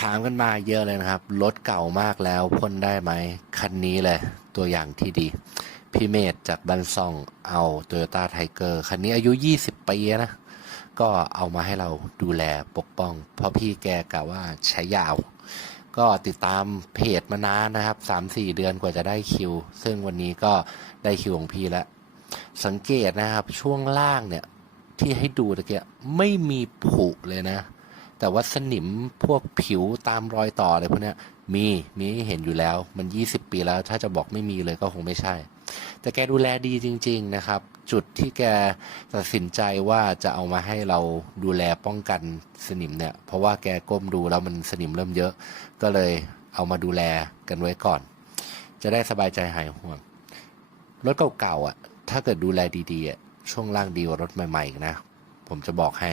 ถามกันมาเยอะเลยนะครับ รถเก่ามากแล้วพ่นได้ไหม คันนี้เลย ตัวอย่างที่ดี พี่เมธจากบันซองเอา Toyota Tiger คันนี้อายุ 20 ปีนะ ก็เอามาให้เราดูแลปกป้อง เพราะพี่แกกะว่าใช้ยาว ก็ติดตามเพจมานานนะครับ 3-4 เดือนกว่าจะได้คิว ซึ่งวันนี้ก็ได้คิวของพี่แล้ว สังเกตนะครับช่วงล่างเนี่ยที่ให้ดูตะเกียไม่มีผุเลยนะ แต่ว่าสนิมพวกผิวตามรอยต่ออะไรพวกนี้มีมีให้เห็นอยู่แล้วมัน 20 ปีแล้วถ้าจะบอกไม่มีเลยก็คงไม่ใช่ แต่แกดูแลดีจริง ๆนะครับ จุดที่แกตัดสินใจว่าจะเอามาให้เราดูแลป้องกันสนิมเนี่ย เพราะว่าแกก้มดูแล้วมันสนิมเริ่มเยอะ ก็เลยเอามาดูแลกันไว้ก่อน จะได้สบายใจหายห่วงรถเก่าๆอะ ถ้าเกิดดูแลดีๆช่วงล่างดีกว่ารถใหม่ๆนะ ผมจะบอกให้